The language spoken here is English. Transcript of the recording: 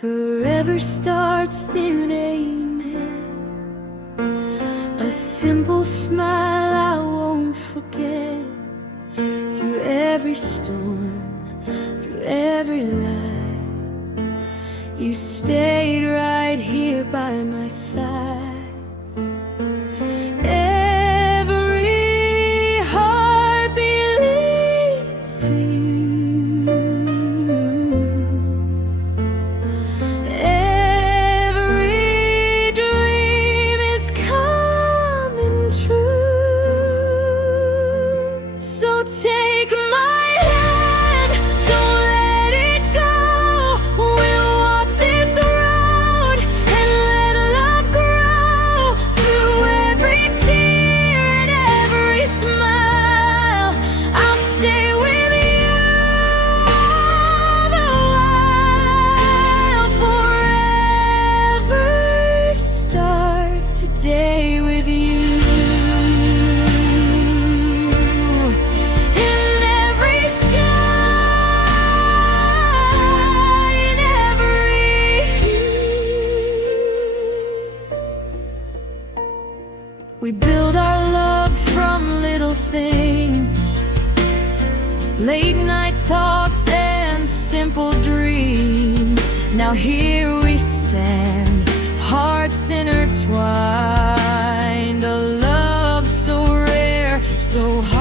Forever starts in amen. A simple smile I won't forget. Through every storm, through every light, you stayed right here by my side. Every heartbeat leads to you. Every dream is coming true. So take my hand, don't let it go. We'll walk this road and let love grow. Through every tear and every smile, I'll stay with you all the while. Forever starts today with you. In every sky, in every we build our love from little things, late night talks and simple dreams. Now here we stand, hearts intertwined, a love so rare, so hard